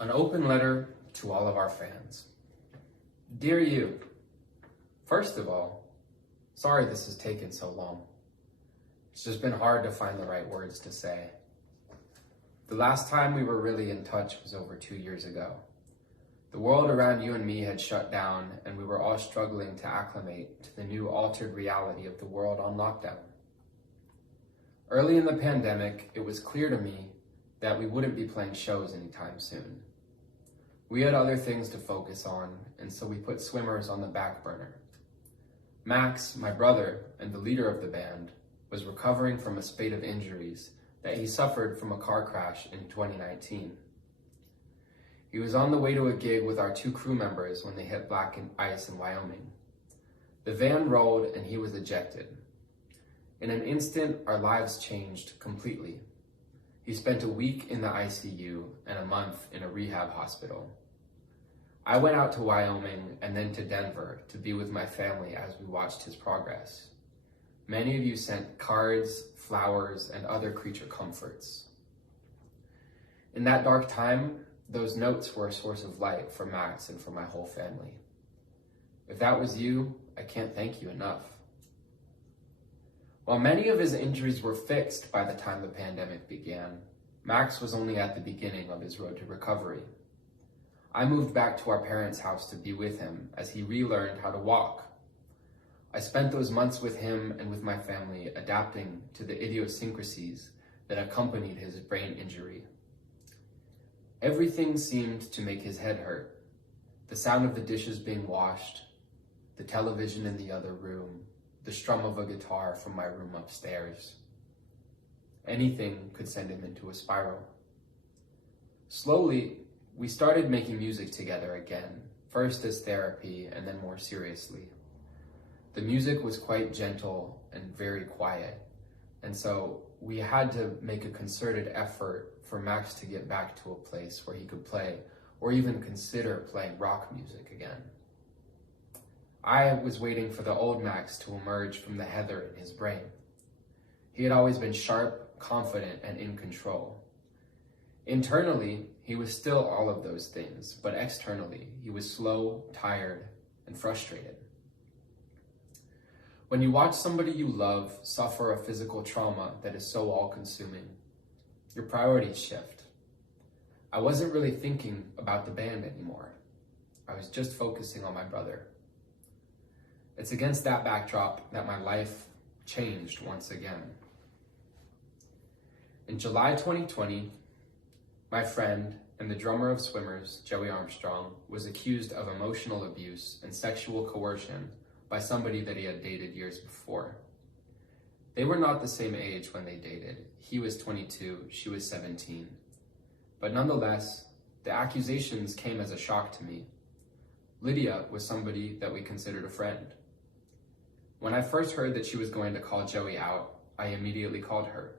An open letter to all of our fans. Dear you, first of all, sorry this has taken so long. It's just been hard to find the right words to say. The last time we were really in touch was over 2 years ago. The world around you and me had shut down, and we were all struggling to acclimate to the new altered reality of the world on lockdown. Early in the pandemic, it was clear to me that we wouldn't be playing shows anytime soon. We had other things to focus on, and so we put SWMRS on the back burner. Max, my brother and the leader of the band, was recovering from a spate of injuries that he suffered from a car crash in 2019. He was on the way to a gig with our 2 crew members when they hit black ice in Wyoming. The van rolled and he was ejected. In an instant, our lives changed completely. He spent a week in the ICU and a month in a rehab hospital. I went out to Wyoming and then to Denver to be with my family as we watched his progress. Many of you sent cards, flowers, and other creature comforts. In that dark time, those notes were a source of light for Max and for my whole family. If that was you, I can't thank you enough. While many of his injuries were fixed by the time the pandemic began, Max was only at the beginning of his road to recovery. I moved back to our parents' house to be with him as he relearned how to walk. I spent those months with him and with my family adapting to the idiosyncrasies that accompanied his brain injury. Everything seemed to make his head hurt. The sound of the dishes being washed, the television in the other room, the strum of a guitar from my room upstairs. Anything could send him into a spiral. Slowly, we started making music together again, first as therapy and then more seriously. The music was quite gentle and very quiet, and so we had to make a concerted effort for Max to get back to a place where he could play or even consider playing rock music again. I was waiting for the old Max to emerge from the heather in his brain. He had always been sharp, confident, and in control. Internally, he was still all of those things, but externally, he was slow, tired, and frustrated. When you watch somebody you love suffer a physical trauma that is so all-consuming, your priorities shift. I wasn't really thinking about the band anymore. I was just focusing on my brother. It's against that backdrop that my life changed once again. In July 2020, my friend and the drummer of SWMRS, Joey Armstrong, was accused of emotional abuse and sexual coercion by somebody that he had dated years before. They were not the same age when they dated. He was 22, she was 17. But nonetheless, the accusations came as a shock to me. Lydia was somebody that we considered a friend. When I first heard that she was going to call Joey out, I immediately called her.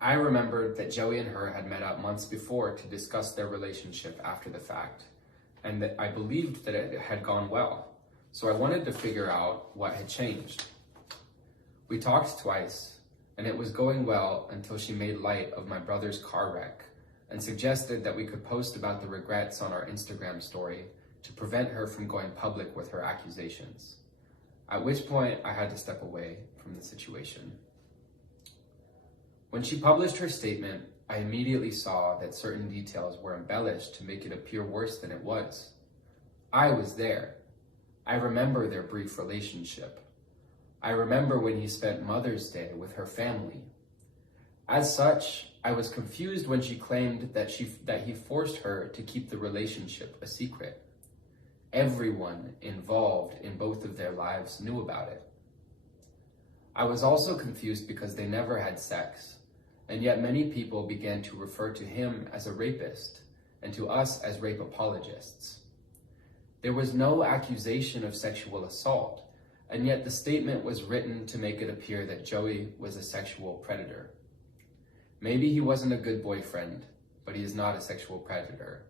I remembered that Joey and her had met up months before to discuss their relationship after the fact, and that I believed that it had gone well, so I wanted to figure out what had changed. We talked twice, and it was going well until she made light of my brother's car wreck and suggested that we could post about the regrets on our Instagram story to prevent her from going public with her accusations. At which point, I had to step away from the situation. When she published her statement, I immediately saw that certain details were embellished to make it appear worse than it was. I was there. I remember their brief relationship. I remember when he spent Mother's Day with her family. As such, I was confused when she claimed that he forced her to keep the relationship a secret. Everyone involved in both of their lives knew about it. I was also confused because they never had sex, and yet many people began to refer to him as a rapist and to us as rape apologists. There was no accusation of sexual assault, and yet the statement was written to make it appear that Joey was a sexual predator. Maybe he wasn't a good boyfriend, but he is not a sexual predator.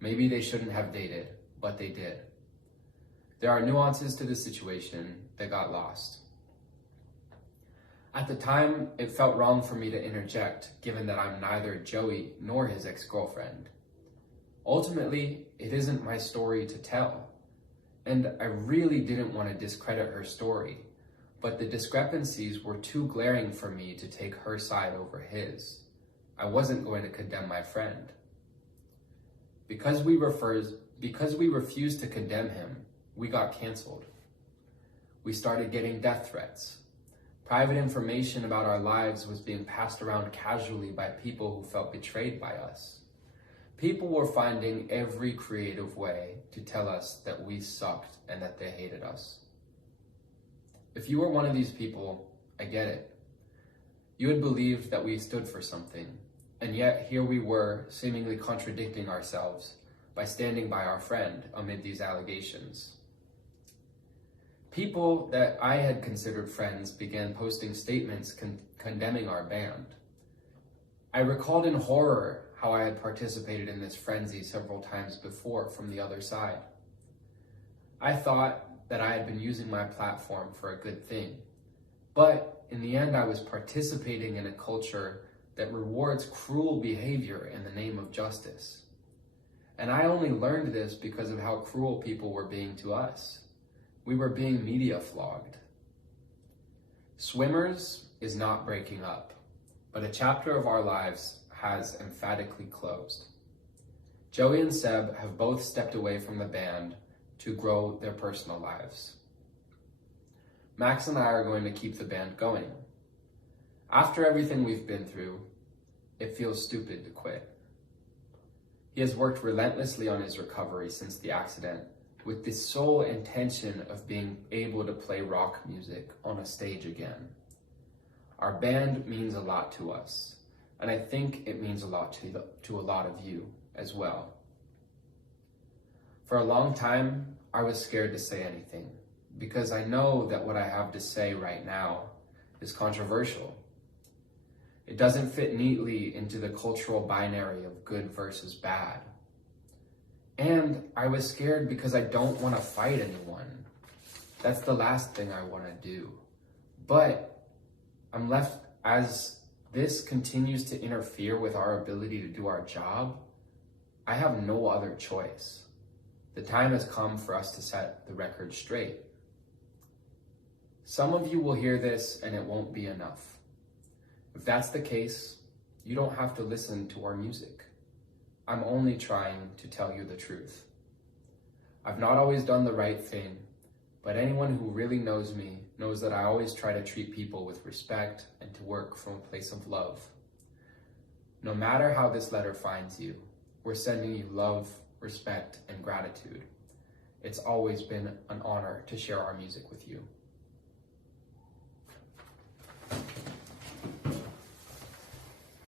Maybe they shouldn't have dated, but they did. There are nuances to the situation that got lost. At the time, it felt wrong for me to interject, given that I'm neither Joey nor his ex-girlfriend. Ultimately, it isn't my story to tell, and I really didn't want to discredit her story, but the discrepancies were too glaring for me to take her side over his. I wasn't going to condemn my friend. Because we refused to condemn him, we got canceled. We started getting death threats. Private information about our lives was being passed around casually by people who felt betrayed by us. People were finding every creative way to tell us that we sucked and that they hated us. If you were one of these people, I get it. You had believed that we stood for something, and yet here we were, seemingly contradicting ourselves by standing by our friend amid these allegations. People that I had considered friends began posting statements condemning our band. I recalled in horror how I had participated in this frenzy several times before from the other side. I thought that I had been using my platform for a good thing, but in the end I was participating in a culture that rewards cruel behavior in the name of justice. And I only learned this because of how cruel people were being to us. We were being media flogged. SWMRS is not breaking up, but a chapter of our lives has emphatically closed. Joey and Seb have both stepped away from the band to grow their personal lives. Max and I are going to keep the band going. After everything we've been through, it feels stupid to quit. He has worked relentlessly on his recovery since the accident, with the sole intention of being able to play rock music on a stage again. Our band means a lot to us, and I think it means a lot to a lot of you as well. For a long time, I was scared to say anything, because I know that what I have to say right now is controversial. It doesn't fit neatly into the cultural binary of good versus bad. And I was scared because I don't want to fight anyone. That's the last thing I want to do. But I'm left, as this continues to interfere with our ability to do our job, I have no other choice. The time has come for us to set the record straight. Some of you will hear this and it won't be enough. If that's the case, you don't have to listen to our music. I'm only trying to tell you the truth. I've not always done the right thing, but anyone who really knows me knows that I always try to treat people with respect and to work from a place of love. No matter how this letter finds you, we're sending you love, respect, and gratitude. It's always been an honor to share our music with you.